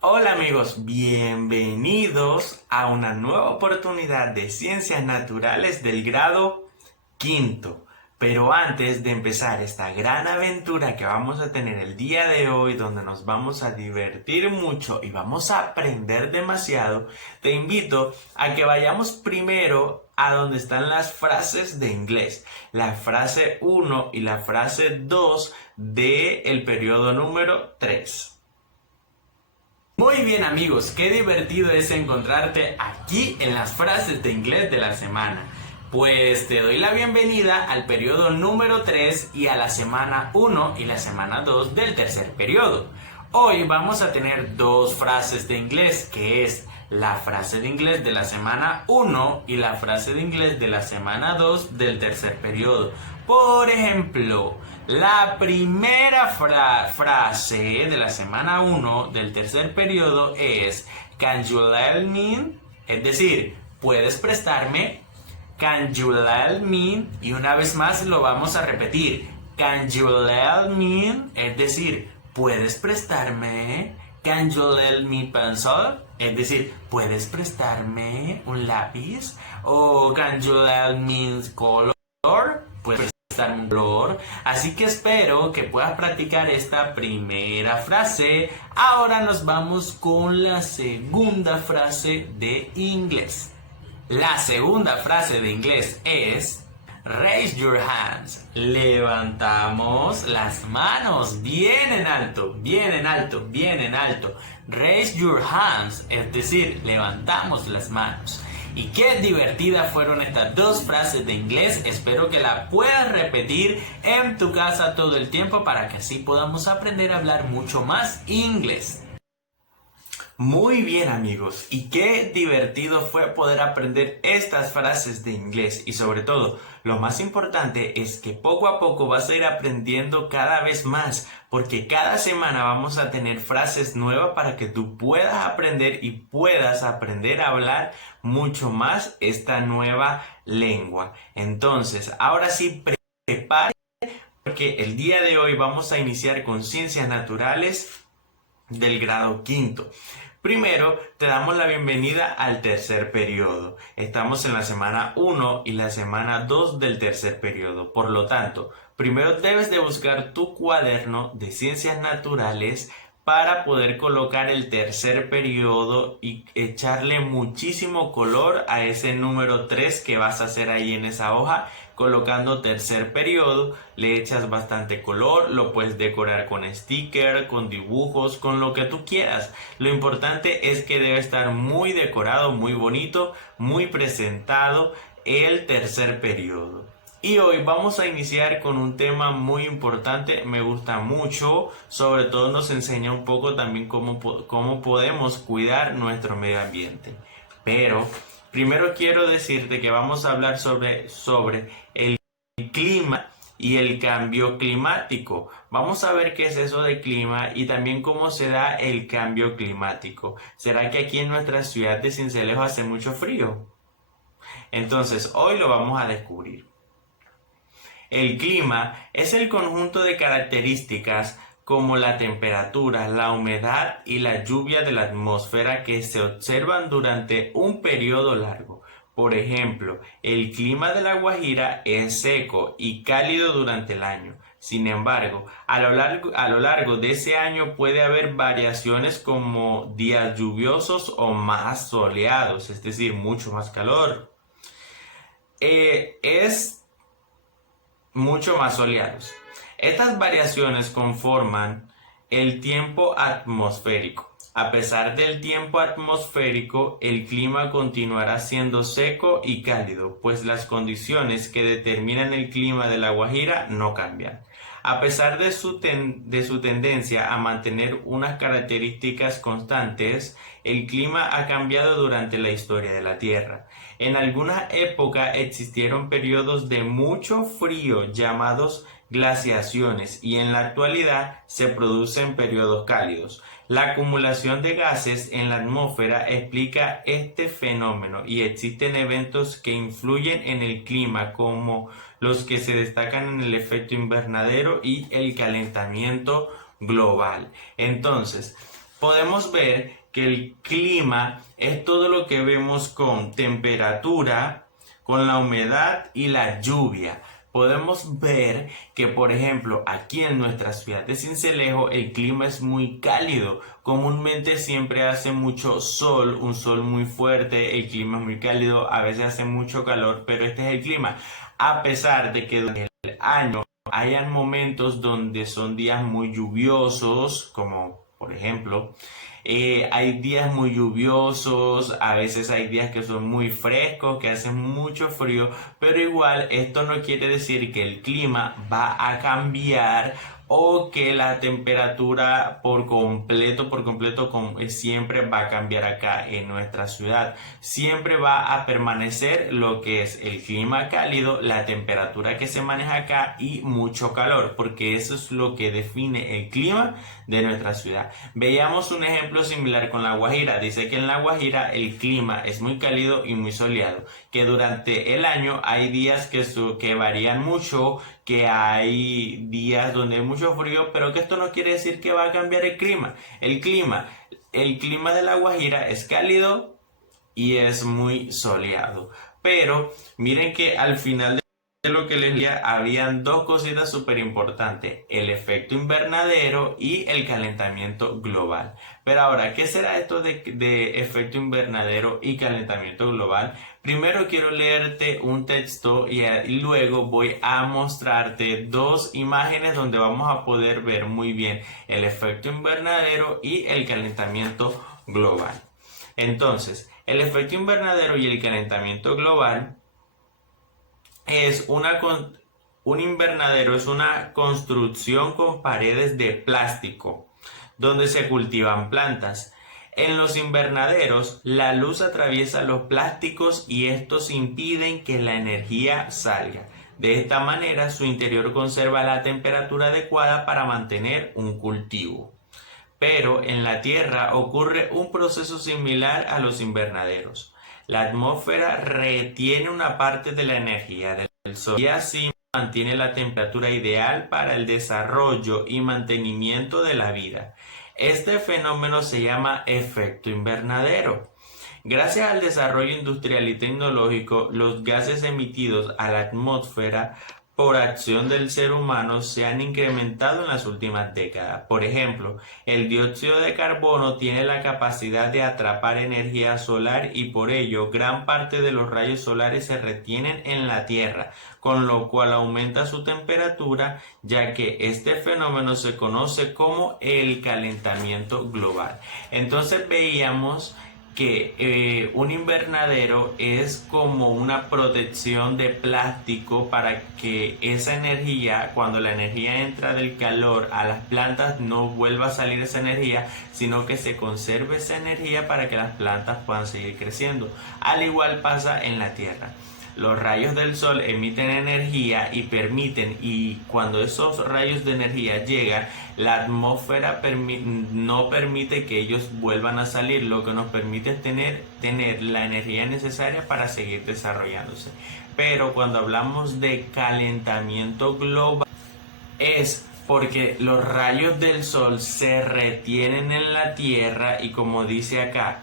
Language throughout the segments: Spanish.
Hola amigos, bienvenidos a una nueva oportunidad de Ciencias Naturales del grado quinto. Pero antes de empezar esta gran aventura que vamos a tener el día de hoy, donde nos vamos a divertir mucho y vamos a aprender demasiado, te invito a que vayamos primero a donde están las frases de inglés. La frase 1 y la frase 2 del periodo número 3. Muy bien amigos, qué divertido es encontrarte aquí en las frases de inglés de la semana. Pues te doy la bienvenida al periodo número 3 y a la semana 1 y la semana 2 del tercer periodo. Hoy vamos a tener dos frases de inglés, que es la frase de inglés de la semana 1 y la frase de inglés de la semana 2 del tercer periodo. Por ejemplo, la primera frase de la semana 1 del tercer periodo es Can you lend me? Es decir, ¿puedes prestarme? Can you lend me? Y una vez más lo vamos a repetir. Can you lend me? Es decir, ¿puedes prestarme? Can you lend me pencil? Es decir, ¿puedes prestarme un lápiz? O can you lend me color? ¿Puedes prestarme un color? Así que espero que puedas practicar esta primera frase. Ahora nos vamos con la segunda frase de inglés. La segunda frase de inglés es Raise your hands. Levantamos las manos bien en alto, bien en alto, bien en alto. Raise your hands, es decir, levantamos las manos. Y qué divertidas fueron estas dos frases de inglés. Espero que la puedas repetir en tu casa todo el tiempo para que así podamos aprender a hablar mucho más inglés. Muy bien amigos, y qué divertido fue poder aprender estas frases de inglés y sobre todo, lo más importante es que poco a poco vas a ir aprendiendo cada vez más porque cada semana vamos a tener frases nuevas para que tú puedas aprender y puedas aprender a hablar mucho más esta nueva lengua. Entonces, ahora sí, prepárate porque el día de hoy vamos a iniciar con Ciencias Naturales del grado quinto. Primero, te damos la bienvenida al tercer periodo. Estamos en la semana 1 y la semana 2 del tercer periodo. Por lo tanto, primero debes de buscar tu cuaderno de ciencias naturales para poder colocar el tercer periodo y echarle muchísimo color a ese número 3 que vas a hacer ahí en esa hoja. Colocando tercer periodo, le echas bastante color, lo puedes decorar con sticker, con dibujos, con lo que tú quieras. Lo importante es que debe estar muy decorado, muy bonito, muy presentado el tercer periodo. Y hoy vamos a iniciar con un tema muy importante, me gusta mucho, sobre todo nos enseña un poco también cómo podemos cuidar nuestro medio ambiente. Pero primero quiero decirte que vamos a hablar sobre el clima y el cambio climático. Vamos a ver qué es eso de clima y también cómo se da el cambio climático. ¿Será que aquí en nuestra ciudad de Sincelejo hace mucho frío? Entonces, hoy lo vamos a descubrir. El clima es el conjunto de características como la temperatura, la humedad y la lluvia de la atmósfera que se observan durante un periodo largo. Por ejemplo, el clima de La Guajira es seco y cálido durante el año. Sin embargo, a lo largo de ese año puede haber variaciones como días lluviosos o más soleados, es decir, mucho más calor. Es mucho más soleados. Estas variaciones conforman el tiempo atmosférico. A pesar del tiempo atmosférico, el clima continuará siendo seco y cálido, pues las condiciones que determinan el clima de La Guajira no cambian. A pesar de su tendencia a mantener unas características constantes, el clima ha cambiado durante la historia de la Tierra. En alguna época existieron periodos de mucho frío llamados glaciaciones y en la actualidad se producen periodos cálidos. La acumulación de gases en la atmósfera explica este fenómeno y existen eventos que influyen en el clima como los que se destacan en el efecto invernadero y el calentamiento global. Entonces, podemos ver que el clima es todo lo que vemos con temperatura, con la humedad y la lluvia. Podemos ver que, por ejemplo, aquí en nuestra ciudad de Sincelejo el clima es muy cálido. Comúnmente siempre hace mucho sol, un sol muy fuerte, el clima es muy cálido, a veces hace mucho calor, pero este es el clima. A pesar de que durante el año hayan momentos donde son días muy lluviosos, como por ejemplo, hay días muy lluviosos, a veces hay días que son muy frescos, que hacen mucho frío, pero igual esto no quiere decir que el clima va a cambiar o que la temperatura por completo, siempre va a cambiar acá en nuestra ciudad. Siempre va a permanecer lo que es el clima cálido, la temperatura que se maneja acá y mucho calor, porque eso es lo que define el clima de nuestra ciudad. Veíamos un ejemplo similar con La Guajira. Dice que en La Guajira el clima es muy cálido y muy soleado, que durante el año hay días que varían mucho, que hay días donde hay mucho frío, pero que esto no quiere decir que va a cambiar el clima. El clima de La Guajira es cálido y es muy soleado. Pero miren que al final de lo que les decía, habían dos cositas súper importantes, el efecto invernadero y el calentamiento global. Pero ahora, ¿qué será esto de efecto invernadero y calentamiento global? Primero quiero leerte un texto y luego voy a mostrarte dos imágenes donde vamos a poder ver muy bien el efecto invernadero y el calentamiento global. Entonces, el efecto invernadero y el calentamiento global es un invernadero es una construcción con paredes de plástico donde se cultivan plantas. En los invernaderos, la luz atraviesa los plásticos y estos impiden que la energía salga. De esta manera, su interior conserva la temperatura adecuada para mantener un cultivo. Pero en la Tierra ocurre un proceso similar a los invernaderos. La atmósfera retiene una parte de la energía del Sol y así mantiene la temperatura ideal para el desarrollo y mantenimiento de la vida. Este fenómeno se llama efecto invernadero. Gracias al desarrollo industrial y tecnológico, los gases emitidos a la atmósfera por acción del ser humano se han incrementado en las últimas décadas. Por ejemplo, el dióxido de carbono tiene la capacidad de atrapar energía solar y por ello gran parte de los rayos solares se retienen en la Tierra, con lo cual aumenta su temperatura, ya que este fenómeno se conoce como el calentamiento global. Entonces veíamos que un invernadero es como una protección de plástico para que esa energía, cuando la energía entra del calor a las plantas, no vuelva a salir esa energía, sino que se conserve esa energía para que las plantas puedan seguir creciendo. Al igual pasa en la tierra. Los rayos del sol emiten energía y cuando esos rayos de energía llegan, la atmósfera no permite que ellos vuelvan a salir, lo que nos permite es tener la energía necesaria para seguir desarrollándose. Pero cuando hablamos de calentamiento global, es porque los rayos del sol se retienen en la Tierra y como dice acá,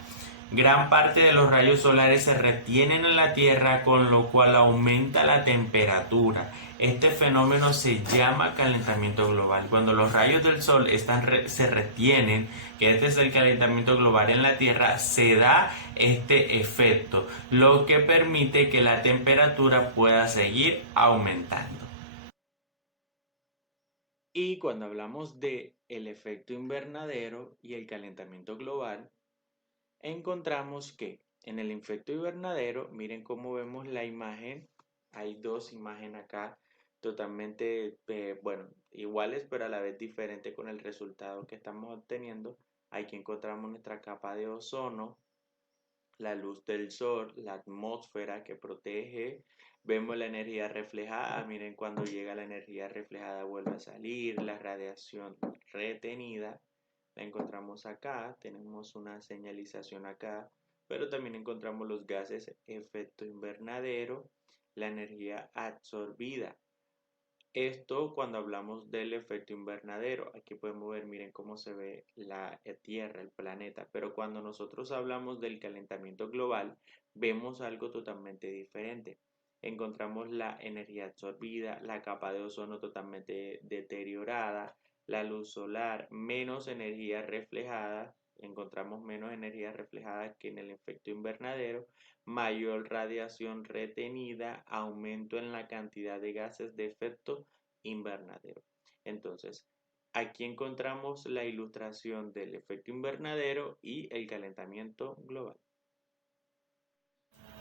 gran parte de los rayos solares se retienen en la Tierra, con lo cual aumenta la temperatura. Este fenómeno se llama calentamiento global. Cuando los rayos del sol se retienen, que este es el calentamiento global en la Tierra, se da este efecto, lo que permite que la temperatura pueda seguir aumentando. Y cuando hablamos de el efecto invernadero y el calentamiento global, encontramos que en el efecto invernadero, miren cómo vemos la imagen, hay dos imágenes acá totalmente, bueno, iguales pero a la vez diferentes con el resultado que estamos obteniendo. Aquí encontramos nuestra capa de ozono, la luz del sol, la atmósfera que protege. Vemos la energía reflejada, miren cuando llega la energía reflejada vuelve a salir, la radiación retenida, la encontramos acá, tenemos una señalización acá, pero también encontramos los gases efecto invernadero, la energía absorbida. Esto cuando hablamos del efecto invernadero, aquí podemos ver, miren cómo se ve la Tierra, el planeta, pero cuando nosotros hablamos del calentamiento global, vemos algo totalmente diferente. Encontramos la energía absorbida, la capa de ozono totalmente deteriorada, la luz solar, menos energía reflejada, encontramos menos energía reflejada que en el efecto invernadero, mayor radiación retenida, aumento en la cantidad de gases de efecto invernadero. Entonces, aquí encontramos la ilustración del efecto invernadero y el calentamiento global.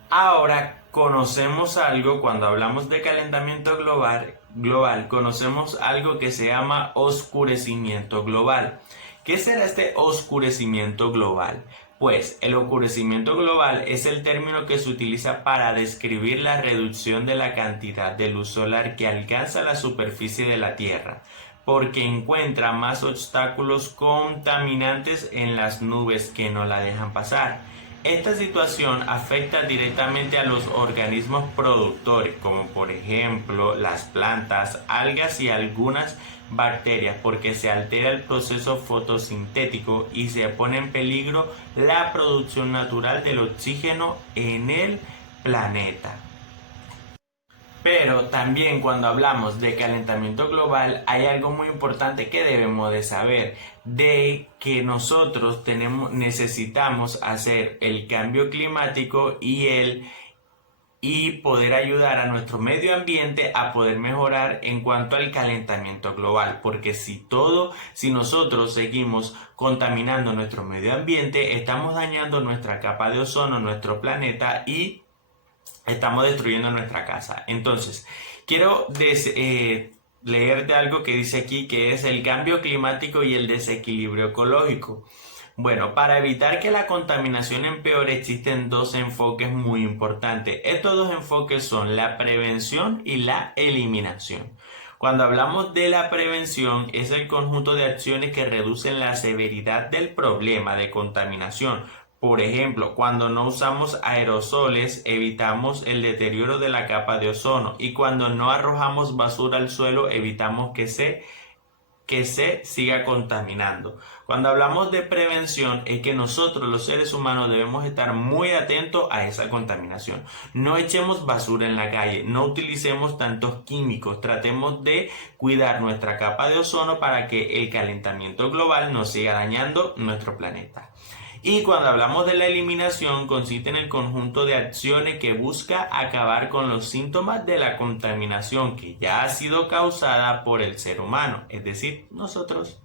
Ahora conocemos algo, cuando hablamos de calentamiento global, conocemos algo que se llama oscurecimiento global. ¿Qué será este oscurecimiento global? Pues el oscurecimiento global es el término que se utiliza para describir la reducción de la cantidad de luz solar que alcanza la superficie de la Tierra, porque encuentra más obstáculos contaminantes en las nubes que no la dejan pasar. Esta situación afecta directamente a los organismos productores, como por ejemplo las plantas, algas y algunas bacterias, porque se altera el proceso fotosintético y se pone en peligro la producción natural del oxígeno en el planeta. Pero también cuando hablamos de calentamiento global hay algo muy importante que debemos de saber, de que nosotros necesitamos hacer el cambio climático y poder ayudar a nuestro medio ambiente a poder mejorar en cuanto al calentamiento global, porque si nosotros seguimos contaminando nuestro medio ambiente, estamos dañando nuestra capa de ozono, nuestro planeta y estamos destruyendo nuestra casa. Entonces, quiero leerte algo que dice aquí, que es el cambio climático y el desequilibrio ecológico. Bueno, para evitar que la contaminación empeore existen dos enfoques muy importantes. Estos dos enfoques son la prevención y la eliminación. Cuando hablamos de la prevención, es el conjunto de acciones que reducen la severidad del problema de contaminación. Por ejemplo, cuando no usamos aerosoles, evitamos el deterioro de la capa de ozono, y cuando no arrojamos basura al suelo, evitamos que se siga contaminando. Cuando hablamos de prevención, es que nosotros los seres humanos debemos estar muy atentos a esa contaminación. No echemos basura en la calle, no utilicemos tantos químicos, tratemos de cuidar nuestra capa de ozono para que el calentamiento global no siga dañando nuestro planeta. Y cuando hablamos de la eliminación, consiste en el conjunto de acciones que busca acabar con los síntomas de la contaminación que ya ha sido causada por el ser humano, es decir, nosotros.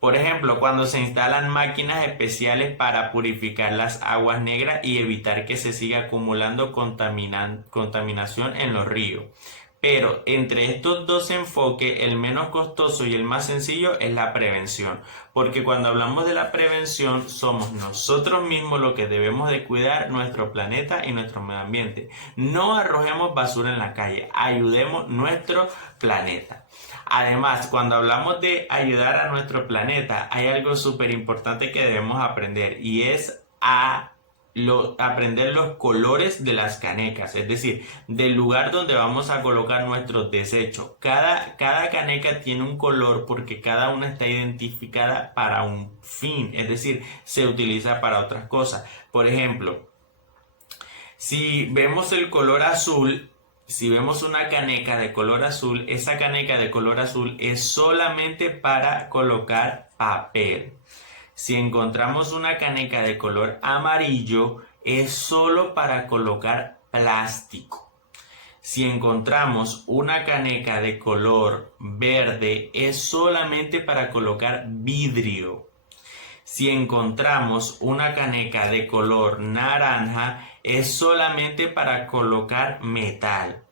Por ejemplo, cuando se instalan máquinas especiales para purificar las aguas negras y evitar que se siga acumulando contaminación en los ríos. Pero entre estos dos enfoques, el menos costoso y el más sencillo es la prevención. Porque cuando hablamos de la prevención, somos nosotros mismos los que debemos de cuidar nuestro planeta y nuestro medio ambiente. No arrojemos basura en la calle, ayudemos nuestro planeta. Además, cuando hablamos de ayudar a nuestro planeta, hay algo súper importante que debemos aprender, y es aprender los colores de las canecas, es decir, del lugar donde vamos a colocar nuestros desechos. Cada caneca tiene un color porque cada una está identificada para un fin, es decir, se utiliza para otras cosas. Por ejemplo, si vemos el color azul, si vemos una caneca de color azul, esa caneca de color azul es solamente para colocar papel. Si encontramos una caneca de color amarillo, es solo para colocar plástico. Si encontramos una caneca de color verde, es solamente para colocar vidrio. Si encontramos una caneca de color naranja, es solamente para colocar metal.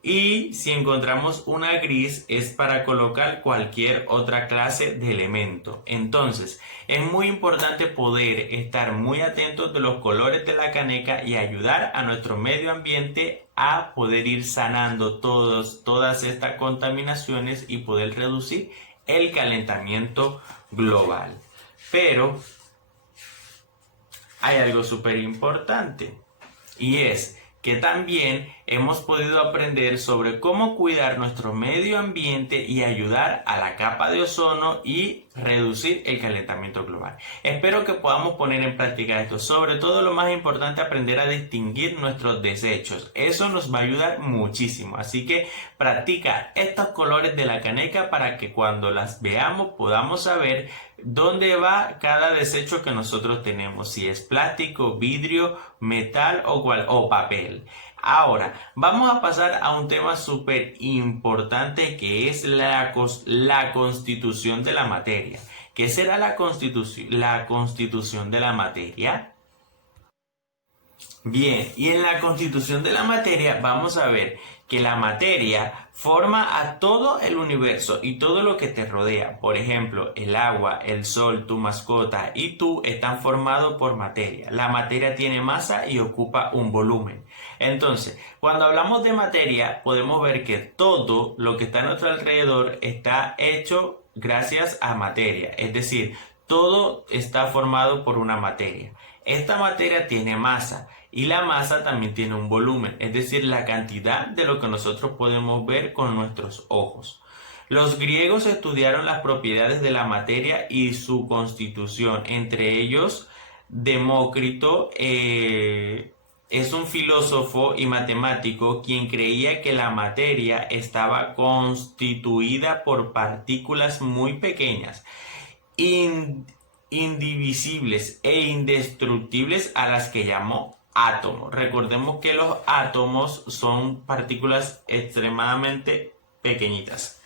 Y si encontramos una gris, es para colocar cualquier otra clase de elemento. Entonces, es muy importante poder estar muy atentos de los colores de la caneca y ayudar a nuestro medio ambiente a poder ir sanando todas estas contaminaciones y poder reducir el calentamiento global. Pero hay algo súper importante, y es que también hemos podido aprender sobre cómo cuidar nuestro medio ambiente y ayudar a la capa de ozono y reducir el calentamiento global. Espero que podamos poner en práctica esto. Sobre todo, lo más importante, aprender a distinguir nuestros desechos. Eso nos va a ayudar muchísimo. Así que practica estos colores de la caneca para que cuando las veamos podamos saber dónde va cada desecho que nosotros tenemos. Si es plástico, vidrio, metal o papel. Ahora, vamos a pasar a un tema súper importante que es la constitución de la materia. ¿Qué será la constitución de la materia? Bien, y en la constitución de la materia vamos a ver que la materia forma a todo el universo y todo lo que te rodea. Por ejemplo, el agua, el sol, tu mascota y tú están formados por materia. La materia tiene masa y ocupa un volumen. Entonces, cuando hablamos de materia, podemos ver que todo lo que está a nuestro alrededor está hecho gracias a materia. Es decir, todo está formado por una materia. Esta materia tiene masa y la masa también tiene un volumen, es decir, la cantidad de lo que nosotros podemos ver con nuestros ojos. Los griegos estudiaron las propiedades de la materia y su constitución. Entre ellos, Demócrito es un filósofo y matemático quien creía que la materia estaba constituida por partículas muy pequeñas, indivisibles e indestructibles, a las que llamó átomos. Recordemos que los átomos son partículas extremadamente pequeñitas.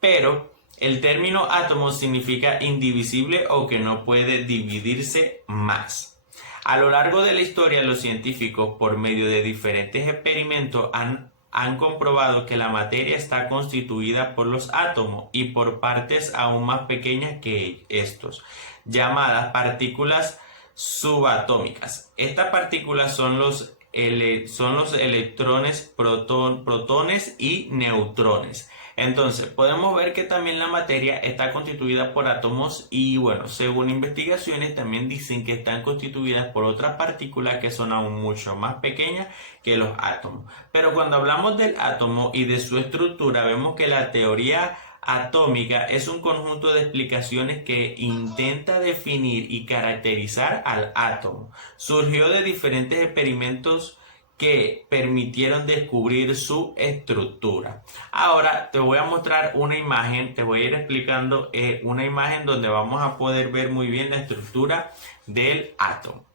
Pero el término átomo significa indivisible o que no puede dividirse más. A lo largo de la historia, los científicos, por medio de diferentes experimentos, han comprobado que la materia está constituida por los átomos y por partes aún más pequeñas que estos, llamadas partículas subatómicas. Estas partículas son los electrones, protones y neutrones. Entonces, podemos ver que también la materia está constituida por átomos y, bueno, según investigaciones también dicen que están constituidas por otras partículas que son aún mucho más pequeñas que los átomos. Pero cuando hablamos del átomo y de su estructura, vemos que la teoría atómica es un conjunto de explicaciones que intenta definir y caracterizar al átomo. Surgió de diferentes experimentos que permitieron descubrir su estructura. Ahora te voy a mostrar una imagen, te voy a ir explicando una imagen donde vamos a poder ver muy bien la estructura del átomo.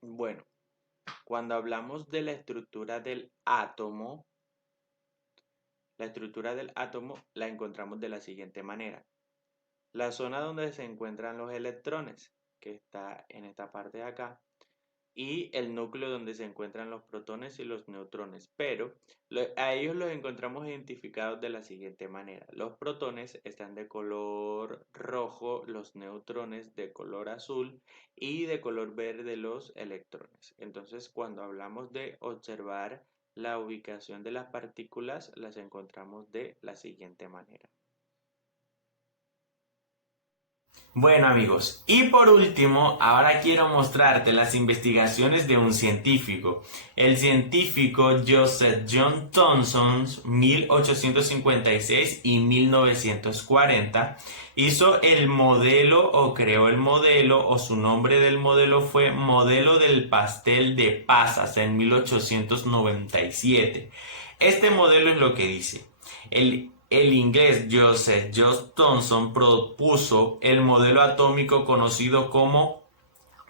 Bueno, cuando hablamos de la estructura del átomo la encontramos de la siguiente manera. La zona donde se encuentran los electrones, que está en esta parte de acá, y el núcleo donde se encuentran los protones y los neutrones, pero a ellos los encontramos identificados de la siguiente manera. Los protones están de color rojo, los neutrones de color azul y de color verde los electrones. Entonces, cuando hablamos de observar la ubicación de las partículas, las encontramos de la siguiente manera. Bueno amigos, y por último, ahora quiero mostrarte las investigaciones de un científico. El científico Joseph John Thomson, 1856 y 1940, hizo el modelo o creó el modelo, o su nombre del modelo fue Modelo del Pastel de Pasas en 1897. Este modelo es lo que dice. El inglés Joseph John Thomson propuso el modelo atómico conocido como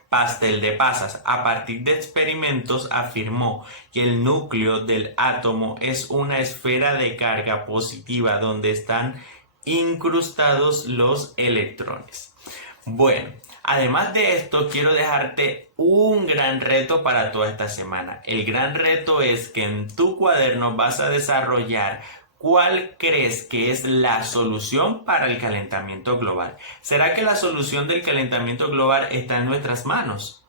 pastel de pasas. A partir de experimentos afirmó que el núcleo del átomo es una esfera de carga positiva donde están incrustados los electrones. Bueno, además de esto, quiero dejarte un gran reto para toda esta semana. El gran reto es que en tu cuaderno vas a desarrollar ¿cuál crees que es la solución para el calentamiento global? ¿Será que la solución del calentamiento global está en nuestras manos?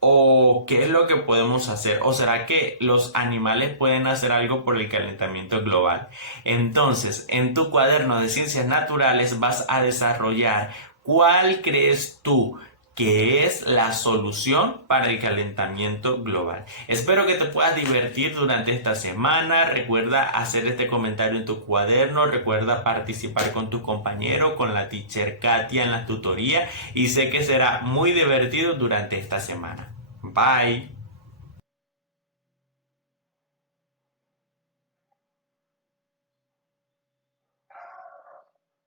¿O qué es lo que podemos hacer? ¿O será que los animales pueden hacer algo por el calentamiento global? Entonces, en tu cuaderno de ciencias naturales vas a desarrollar ¿cuál crees tú que es la solución para el calentamiento global. Espero que te puedas divertir durante esta semana. Recuerda hacer este comentario en tu cuaderno. Recuerda participar con tu compañero, con la teacher Katia en la tutoría. Y sé que será muy divertido durante esta semana. Bye.